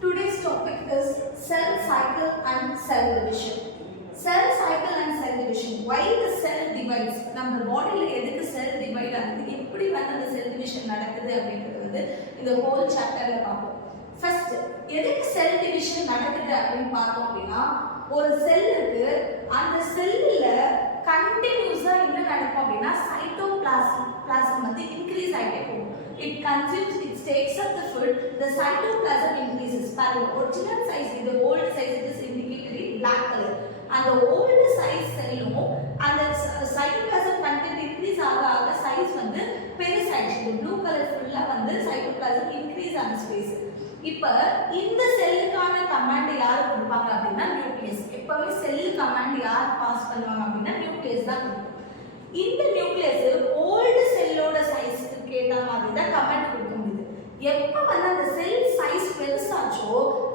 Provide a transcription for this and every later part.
Today's topic is cell cycle and cell division. Cell cycle and cell division. Why the cell divides? நம்ம பாடியில எதுக்கு செல் divide ஆகுது, எப்படி வந்து அந்த செல் டிவிஷன் நடக்குது அப்படிங்கிறது வந்து இந்த ஹோல் சாப்டர்ல பார்ப்போம். ஃபர்ஸ்ட் எதுக்கு செல் டிவிஷன் நடக்குது அப்படின்னு பார்த்தோம் அப்படின்னா, ஒரு செல் இருக்கு, அந்த செல்லுல கண்டினியூஸா என்ன நடக்கும் அப்படின்னா சைட்டோபிளாசம் வந்து இன்க்ரீஸ் ஆகிட்டே போகும். It consumes, it takes up the food, the cytoplasm increases. Original size, the old size it is indicated in black color. And the old size cell and the cytoplasm content increase ஆக size வந்து பெருசாயிடுச்சு. The blue color full வந்து cytoplasm increase ஆன space. இப்போ இந்த செல்லுக்கான command யார் கொடுப்பாங்க அப்படின்னா nucleus. எப்பவுமே செல் கமாண்ட் யார் பாஸ் பண்ணுவாங்க அப்படின்னா நியூக்ளியஸ் தான் கொடுக்கும். இந்த நியூக்ளியஸ் ஓல்டு செல்லோட சைஸ்க்கு கேட்ட மாதிரி தான் கமெண்ட் கொடுக்க முடியுது. எப்போ வந்து அந்த செல் சைஸ் பெருசாச்சோ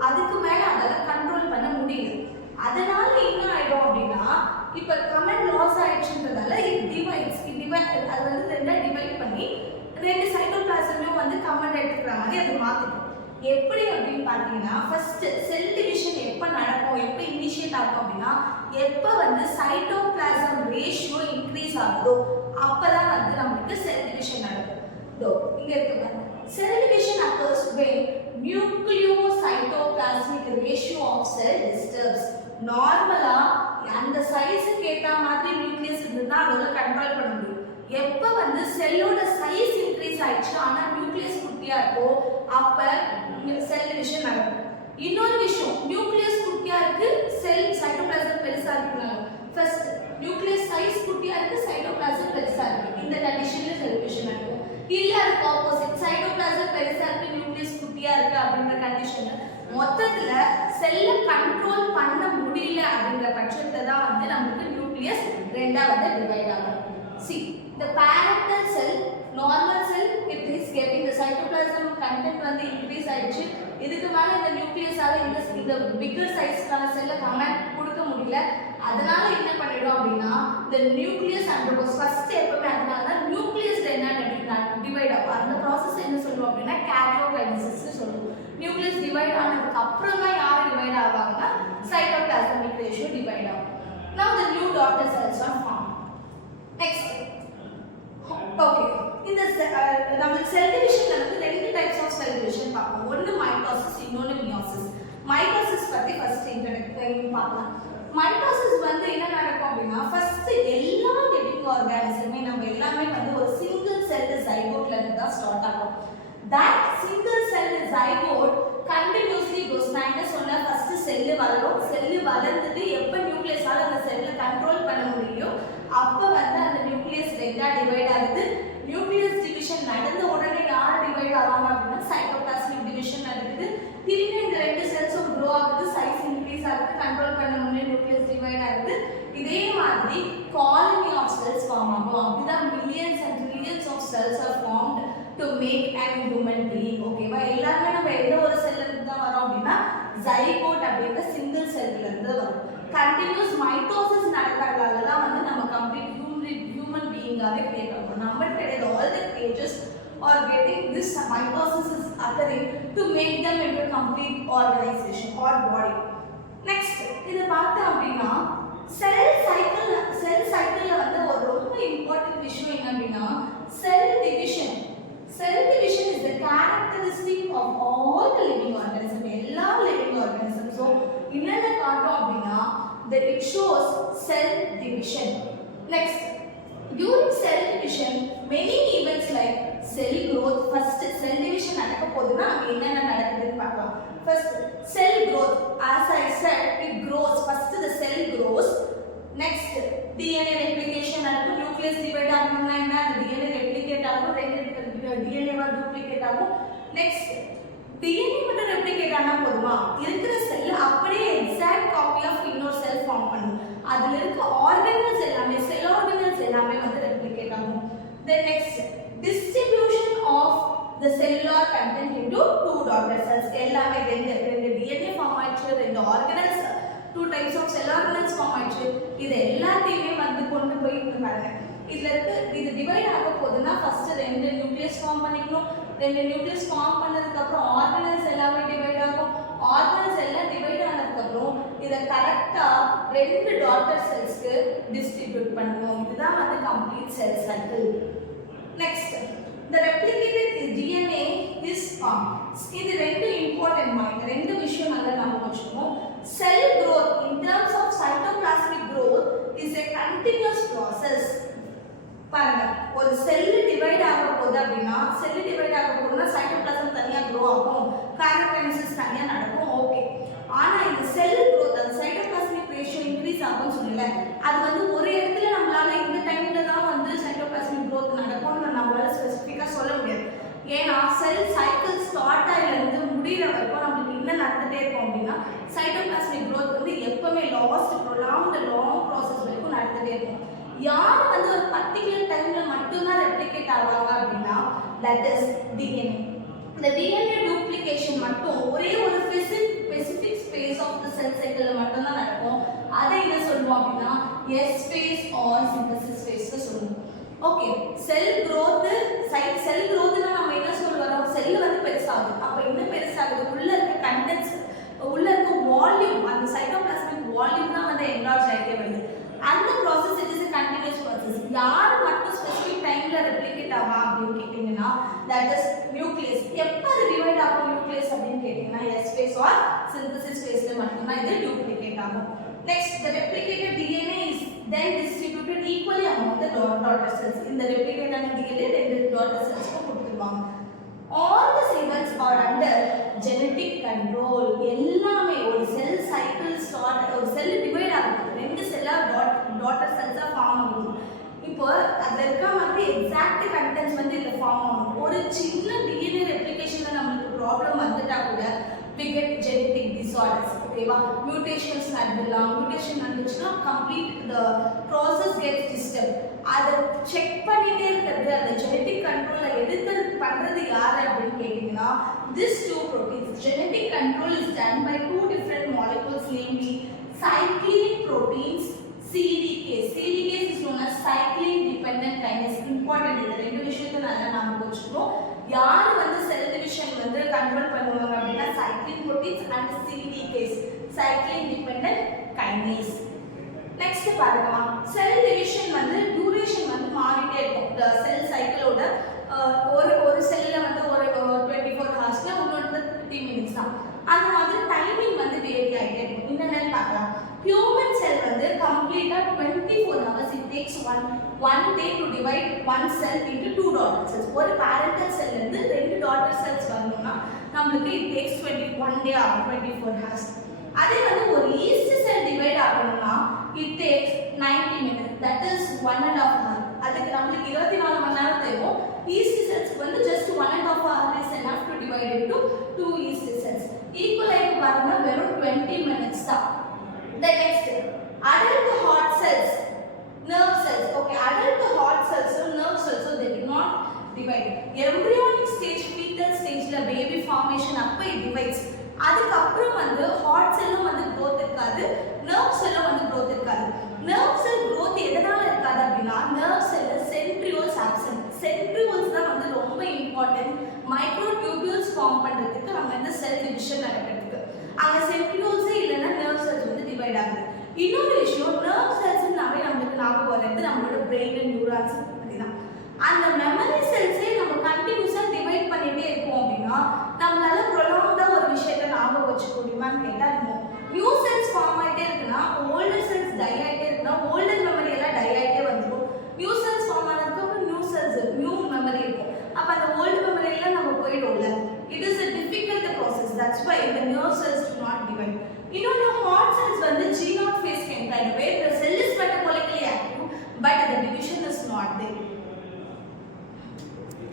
அதுக்கு மேலே அதெல்லாம் கண்ட்ரோல் பண்ண முடியல. அதனால என்ன ஆயிடும் அப்படின்னா, இப்போ கமெண்ட் லாஸ் ஆயிடுச்சுன்றதால அது வந்து ரெண்டா டிவைட் பண்ணி ரெண்டு சைட்டோபிளாசமையும் வந்து கமெண்ட் எடுத்துக்கிற மாதிரி அது மாற்றிடும். எப்படி அப்படின்னு பார்த்தீங்கன்னா, ஃபர்ஸ்ட் செல் டிவிஷன் எப்போ நடக்கும், எப்போ இனிஷியேட் ஆகும் அப்படின்னா, எப்போ வந்து சைட்டோபிளாசம் ரேஷியோ இன்க்ரீஸ் ஆகுதோ அப்பதான் வந்து நமக்கு செல் டிவிஷன் நடக்கும். இங்க இருக்கு பாருங்க. Cell division occurs when nucleocytoplasmic ratio of cell disturbs. நார்மலா அந்த சைஸ்க்கு ஏத்த மாதிரி நியூக்ளியஸ் இருந்தா அதோட கண்ட்ரோல் பண்ண முடியும். எப்ப வந்து செல்லோட சைஸ் இன்க்ரீஸ் ஆயிடுச்சு ஆனா நியூக்ளியஸ் குட்டியா இருக்கோ அப்ப செல் டிவிஷன் நடக்கும். இன்னொரு விஷயம், நியூக்ளியஸ் குட்டியா இருக்கு, செல் சைட்டோபிளாசம் பெருசா இருக்கு. ஃபர்ஸ்ட் நியூக்ளியஸ் சைஸ் குட்டியா இருக்கு, சைட்டோபிளாசம் பெருசா இருக்கு. இந்த கண்டிஷன்ல செல் டிவிஷன் நடக்கும். இல்ல அதுக்கு ஆப்போசிட், சைட்டோபிளாசம் பெருசா இருக்கு, நியூக்ளியஸ் குட்டியா இருக்கு அப்படிங்கற கண்டிஷன்ல மொத்தத்துல செல்ல கண்ட்ரோல் பண்ண முடியல அப்படிங்கற பட்சத்துல தான் வந்து நமக்கு நியூக்ளியஸ் ரெண்டா வந்து டிவைட் ஆகும். See, the parental cell, normal cell, it is getting the cytoplasm content வந்து increase ஆயிடுச்சு. இதுக்கு மேல இந்த நியூக்ளியஸால இந்த பிக்கர் சைஸ்க்கான செல்ல கமெண்ட் கொடுக்க முடியல. அதனால என்ன பண்ணிடும் அப்படின்னா, the nucleus undergoes first எப்பவுமே அதனால தான் நியூக்ளியஸ் என்ன டிவைட் ஆகும். அந்த ப்ராசஸ் என்ன சொல்லுவோம் அப்படின்னா கேரியோகைனசிஸ் சொல்லுவோம். நியூக்ளியஸ் டிவைட் ஆனதுக்கு அப்புறம் தான் யார் டிவைட் ஆவாங்கன்னா சைட்டோபிளாசமிக் ரேஷியோ டிவைட் ஆகும். Now the new daughter cells are formed. Next, okay, in the நம்ம செல் டிவிஷன்ல வந்து ரெண்டு டைப்ஸ் ஆஃப் செல் டிவிஷன் பார்ப்போம். ஒன்னு மைட்டோசிஸ், இன்னொன்னு மியோசிஸ். மைட்டோசிஸ் பத்தி ஃபர்ஸ்ட் இன்ட்ரோடக்ஷன் பார்க்கலாம். மைட்டோசிஸ் வந்து என்ன நடக்கும் அப்படின்னா, ஃபர்ஸ்ட் எல்லா லிவிங் ஆர்கானிசமே நம்ம எல்லாமே வந்து ஒரு சிங்கிள் செல் ஜைகோட்ல இருந்து தான் ஸ்டார்ட் ஆகும். That single cell zygote continuously goes. நான் என்ன சொன்ன, ஃபர்ஸ்ட் செல் வளரும், செல் வளர்ந்துட்டு எப்ப நியூக்ளியஸால அந்த செல்ல கண்ட்ரோல் பண்ண முடியும் அப்ப வந்து அந்த நியூக்ளியஸ் ரெண்டா டிவைட் ஆகுது. நியூக்ளியஸ் டிவிஷன் நடந்த உடனே யார் டிவைட் ஆவாங்க அப்படின்னா சைட்டோபிளாஸ்மிக் டிவிஷன் நடக்குது. திரும்பி இந்த ரெண்டு செல்ஸும் க்ரோ ஆகுது, சைஸ் இன்க்ரீஸ் ஆகுது, கண்ட்ரோல் பண்ண முடியும், நியூக்ளியஸ் டிவைட் ஆகுது. இதே மாதிரி காலனி ஆஃப் செல்ஸ் ஃபார்ம் ஆகும். அப்படிதான் millions and trillions of cells are formed to make an human being. ஓகேவா? எல்லாமே நம்ம எந்த ஒரு செல்ல இருந்து தான் வரோம் அப்படின்னா ஜைகோட் அப்படிங்கிற சிங்கிள் செல்ல இருந்து வரும். கண்டினியூஸ் மைட்டோசிஸ் நடக்கிறதால தான் வந்து நம்ம கம்ப்ளீட் ஹியூமன் பீயிங்காவே கிரியேட் ஆகும். நம்ம கிடையாது, all the creatures are getting this mitosis is occurring to make them into a complete organization or body. Next, இத பார்த்தோம் அப்படின்னா செல் சைக்கிள்ல வந்து ஒரு ரொம்ப இம்பார்ட்டன்ட் விஷயம் என்ன அப்படின்னா cell division. Cell division is the characteristic of all the living organisms. எல்லா living organisms. So, என்னென்ன காட்டும் அப்படின்னா that it shows cell division. Next, during cell division, many events like cell growth. First, cell division நடக்க போகுதுன்னா அங்க என்னென்ன நடக்குதுன்னு பார்க்கலாம். First, cell growth. As I said, it grows. First, the cell grows. Next, DNA replication நடக்கும். Nucleus divide ஆகணும்னா என்ன, அந்த DNA replicate ஆகும், DNA வா டூப்ளிகேட் ஆகும். நெக்ஸ்ட், DNA மட்டும் ரெப்ளிகேட் ஆனா போதுமா, இருக்கிற செல் அப்படியே எக்ஸாக்ட் காப்பி ஆஃப் இன்னொரு செல் ஃபார்ம் பண்ணும். அதுல இருக்க ஆர்கனல்ஸ் எல்லாமே, செல் ஆர்கனல்ஸ் எல்லாமே வந்து ரெப்ளிகேட் ஆகும். Then next, distribution of the cellular content into two daughter cells. எல்லாமே ரெண்டு DNA ஃபார்ம் ஆயிடுச்சு, ரெண்டு organelles, two types of cell organelles form ஆயிடுச்சு. இது எல்லாத்தையுமே வந்து கொண்டு போய் பாருங்க. இதுல இருக்கு, இது டிவைட் ஆக போகுதுன்னா ஃபர்ஸ்ட் ரெண்டு நியூக்ளியஸ் ஃபார்ம் பண்ணிக்கணும். ரெண்டு நியூக்ளியஸ் ஃபார்ம் பண்ணதுக்கு அப்புறம் ஆர்கனல்ஸ் எல்லாமே டிவைட் ஆகும். 2 டாட்டர் செல்ஸ்க்கு டிஸ்ட்ரிபியூட் பண்ணணும். இதுதான் வந்து complete cell cycle. Next the replicated DNA is formed. இது ரெண்டு இம்பார்ட்டன்ட் இந்த ரெண்டு விஷயம் நல்லா நம்ம வச்சுக்கணும். Cell growth in terms of cytoplasmic growth is a continuous process. பாருங்க, ஒரு செல் டிவைட் ஆக போகுது அப்படின்னா செல் டிவைட் ஆக போகுதுன்னா சைட்டோபிளாசம் தனியா grow ஆகும், கார்போகைனசிஸ் தனியா நடக்கும். ஓகே, ஆனா இந்த செல் growth அந்த சைட்டோபிளாஸ்மிக் ரேஷியோ இன்க்ரீஸ் ஆகும்னு சொல்லல, அது வந்து ஒரு இடத்துல நம்மளால இந்த டைம்ல தான் வந்து சைட்டோபிளாஸ்மிக் growth நடக்கும்னு நம்மளால ஸ்பெசிஃபிக்கா சொல்ல முடியாது. ஏன்னா செல் சைக்கிள் ஸ்டார்ட் ஆயிலிருந்து முடிகிற வரைக்கும் நமக்கு என்ன நடந்துட்டே இருக்கும் அப்படின்னா சைட்டோபிளாஸ்மிக் growth வந்து எப்பவுமே லாஸ்ட் ப்ரொலாங்ட் லாங் ப்ராசஸ் வரைக்கும் நடந்துட்டே இருக்கும். யார் வந்து ஒரு பர்டிகுலர் டைம்ல மட்டும்தான் ரெப்ளிகேட் ஆவாங்க அப்படின்னா தட் இஸ் டிஎன்ஏ. இந்த டிஎன்ஏ டூப்ளிகேஷன் மட்டும் ஒரே ஒரு specific space of the cell சைக்கிள்ல மட்டும் தான் நடக்கும். அதை என்ன சொல்லுவோம் அப்படின்னா S phase or synthesis phase சொல்லுவோம். ஓகே, செல் growth செல் growthனா நம்ம என்ன சொல்றோம், செல் வந்து பெருசாகுது. அப்ப என்ன பெருசாகுது, உள்ள இருக்க கண்டென்ட்ஸ், உள்ள இருக்க வால்யூம், அந்த சைட்டோபிளாஸ்மிக் வால்யூம் தான் வந்து என்லார்ஜ் ஆயிட்டே வருது. அந்த process it is a continuous process. யார் மட்டும் ஸ்பெசிபிக் டைம்ல ரெப்ளிகேட் ஆவா அப்படின்னு கேட்டிங்கன்னா that is nucleus. எப்ப அது டிவைட் ஆகும் nucleus அப்படின்னு கேட்டிங்கன்னா S phase or synthesis phaseல மட்டும் தான் இது டூப்ளிகேட் ஆகும். Next, the replicated DNA is then distributed equally among the daughter cells. இந்த replicated DNA ரெண்டு daughter cells க்கு கொடுத்துருவாங்க. All the events are under genetic control. எல்லாமே ஒரு செல் சைக்கிள் ஸ்டார்ட், ஒரு செல் டிவைட் ஆகுது, ரெண்டு செல்லா டாட்டர் செல்ஸா ஃபார்ம் ஆகும். இப்போ அதுல இருக்க மாதிரி எக்ஸாக்ட் கண்டென்ட்ஸ் வந்து இதுல ஃபார்ம் ஆகும். ஒரு சின்ன டிஎன்ஏ ரெப்ளிகேஷன்ல நமக்கு ப்ராப்ளம் வந்துட்டா கூட we get genetic disorders. ஓகேவா, மியூட்டேஷன்ஸ் நடக்கலாம். மியூட்டேஷன் நடந்துச்சுன்னா complete the process gets disturbed. அதை செக் பண்ணிட்டே இருக்கிறது, அந்த ஜெனடிக் கண்ட்ரோலை எடுக்கிறது பண்றது யாரு அப்படின்னு கேட்டீங்கன்னா this two proteins. Genetic control is done by two different molecules, namely cyclin proteins, CDKs. CDKs is known as cyclin dependent kinase. Important, இந்த ரெண்டு விஷயத்தை நல்லா நாம வச்சுக்கணும். யார் வந்து செல் டிவிஷன் வந்து கண்ட்ரோல் பண்ணுவாங்க அப்படின்னா cyclin proteins and CDKs, cyclin dependent kinase. Next பாருங்க, செல் டிவிஷன் வந்து டியூரேஷன் வந்து மாறிட்டே இருக்கும். இந்த செல் சைக்கிளோட ஒரு செல்ல வந்து ஒரு 24 ஹவர்ஸ்ல இன்னொரு 30 மினிட்ஸ் தான். அந்த மாதிரி டைமிங் வந்து வேரி ஆகிட்டே இருக்கும். என்னென்னு பார்க்கலாம். ஹியூமன் செல் வந்து கம்ப்ளீட்டா 24 hours it takes one day to divide one cell into two daughter cells. ஒரு பேரண்டல் செல்ல இருந்து ரெண்டு டாட்டர் செல்ஸ் வரணும்னா நமக்கு it takes 21 day or 24 hours. அதே வந்து ஒரு ஈஸ்ட் செல் டிவைட் ஆகணும்னா it takes 90 minutes, that is 1.5 hour. அதுக்கு நமக்கு 24 மணி நேரம் தேவை. ஈஸ்ட் செல்ஸ்க்கு வந்து just 1.5 hour is enough to divide into two yeast cells. ஈக்குவலைக்கு பாருங்க வெறும் 20 minutes தான். The next, adult heart cells, nerve cells. Okay, adult heart cells and nerve cells, so they do not divide. Embryonic stage, fetal stageல baby formation அப்ப it divides. அதுக்கு அப்புறம் வந்து heart செல்லும் வந்து growth இருக்காது, நர்வ் செல்லும் வந்து growth இருக்காது. நர்வ் செல் growth எதனால இருக்காது அப்படின்னா நர்வ் செல்ல சென்ட்ரியோல்ஸ் ஆப்சென்ட். சென்ட்ரியோல்ஸ் தான் வந்து ரொம்ப இம்பார்ட்டன்ட் மைக்ரோ டியூபியூல்ஸ் ஃபார்ம் பண்றதுக்கு, அங்க வந்து செல் டிவிஷன் நடக்கிறதுக்கு. அங்க சென்ட்ரியோல்ஸே இல்லைன்னா நர்வ் செல்ஸ் வந்து டிவைட் ஆகுது. இன்னொரு விஷயம், நர்வ் செல்ஸ்னாவே நம்மளுக்கு ஞாபகம் வர்றது நம்மளோட பிரெயின் அண்ட் நியூரான்ஸ் பத்தி தான். அந்த மெமரி செல்ஸே நம்ம கண்டினியூஸா டிவைட் பண்ணிட்டே இருக்கோம் அப்படின்னா நம்மளால ப்ரொலாங்டா ஒரு விஷயத்தை ஞாபகம் வச்சுக்க முடியுமான்னு கேட்டா நியூ செல்ஸ் ஃபார்ம் ஆகிட்டே இருக்குன்னா ஓல்டர் செல்ஸ் டை ஆகிட்டே இருக்குன்னா ஓல்டர் மெமரி எல்லாம் டை ஆகிட்டே வந்துடும். நியூ செல்ஸ் ஃபார்ம் ஆனதுக்கு நியூ செல்ஸ் நியூ மெமரி இருக்கும். அப்ப அந்த ஓல்டு மெமரி எல்லாம் நம்ம போயிடும்ல. It is a difficult process. That's why the nerve cells do not divide. இன்னொன்று ஹார்ட் செல்ஸ் வந்து G0